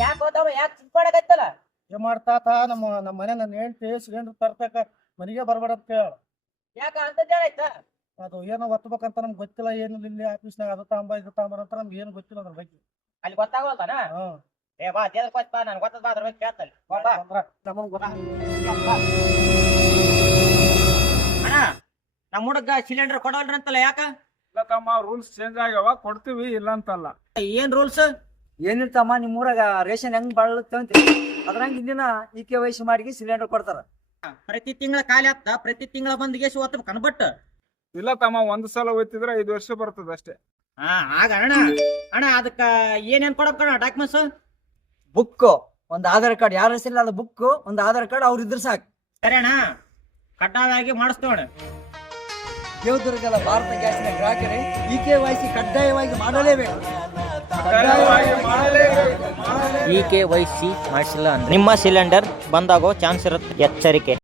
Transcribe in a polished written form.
ಯಾಕೆ ಹೋದವ ಯಾಕೆ ಚಿಂಪಾಡಕತ್ತಲ್ಲ ಏನ್ ಮಾಡ್ತಾತ ನಮ್ಮ ಮನೆ ನನ್ನ ಹೆಂಡತಿ ಸಿಲಿಂಡರ್ ತರ್ಬೇಕ ಮನೆಗೆ ಬರ್ಬೇಡ ಅಂತ ಹೇಳ. ಯಾಕ ಅಂತದ್ ಏನಾಯ್ತ ಅದು ಏನೋ ಒತ್ತಬೇಕಂತ ನಮ್ಗೆ ಗೊತ್ತಿಲ್ಲ, ಏನು ಇಲ್ಲಿ ಆಫೀಸ್ನಾಗ ಅದು ತಾಂಬ ಇದು ತಾಂಬ ಅಂತ ನಮ್ಗೆ ಏನು ಗೊತ್ತಿಲ್ಲ ಅದ್ರ ಬಗ್ಗೆ. ಅಲ್ಲಿ ಗೊತ್ತಾಗಲ್ತಾನ ಏ ಬಾ ದೇದಕ್ ಬಾ ನನ್ ಗೊತ್ತದ ಅದ್ರ ಬಗ್ಗೆ ಕೇಳ್ತಲ್ಲಿ ಅಣ್ಣ ನಮ್ಮ ಹುಡುಗ ಸಿಲಿಂಡರ್ ಕೊಡವಲ್ರಿ ಅಂತಲ್ಲ ಯಾಕ ಇಲ್ಲ ತಮ್ಮ, ರೂಲ್ಸ್ ಚೇಂಜ್ ಆಗ್ಯಾವ, ಕೊಡ್ತೀವಿ ಇಲ್ಲ ಅಂತಲ್ಲ. ಏನ್ ರೂಲ್ಸ್ ಏನಿರ್ತಮ್ಮ ನಿಮ್ಮೂರಾಗ ರೇಷನ್ ಹೆಂಗ್ ಬಾಳತ್ತಂತ್ರಿ ಅದ್ರಂಗ ಇಂದಿನ EKYC ಮಾಡಿ ಸಿಲಿಂಡರ್ ಕೊಡ್ತಾರ. ಪ್ರತಿ ತಿಂಗಳ ಖಾಲಿ ಆಗ್ತ ಪ್ರತಿ ತಿಂಗಳ ಬಂದಿಗೆ ಒತ್ತ ಕನ್ಬಟ್ ಇಲ್ಲ ತಮ್ಮ, ಒಂದ್ ಸಲ ಹೋಯ್ತಿದ್ರೆ 5 ವರ್ಷ ಬರ್ತದ ಅಷ್ಟೇ. ಆಗ ಅಣ್ಣ ಅಣ್ಣ ಅದಕ್ಕ ಏನೇನ್ ಕೊಡಬೇಕಣ್ಣ ಡಾಕ್ಯುಮೆಂಟ್ಸ್ ಬುಕ್, ಒಂದ್ ಆಧಾರ್ ಕಾರ್ಡ್, ಯಾರ ಹೆಸರಿಲ್ಲ ಅದು ಬುಕ್, ಒಂದ್ ಆಧಾರ್ ಕಾರ್ಡ್ ಅವ್ರ ಇದ್ರ ಸಾಕು. ಸರಿ ಅಣ್ಣ ಕಡ್ಡಾಯವಾಗಿ ಮಾಡಿಸ್ತೇವಣ. ದೇವದುರ್ಗದ ಭಾರತ ಗ್ಯಾಸ್ನ ಗ್ರಾಹಕರೇ EKYC ಕಡ್ಡಾಯವಾಗಿ ಮಾಡಲೇಬೇಕು. EKYC ಮಾಡಿಸಿಲ್ಲ ನಿಮ್ಮ ಸಿಲಿಂಡರ್ ಬಂದಾಗೋ ಚಾನ್ಸ್ ಇರುತ್ತೆ. ಎಚ್ಚರಿಕೆ.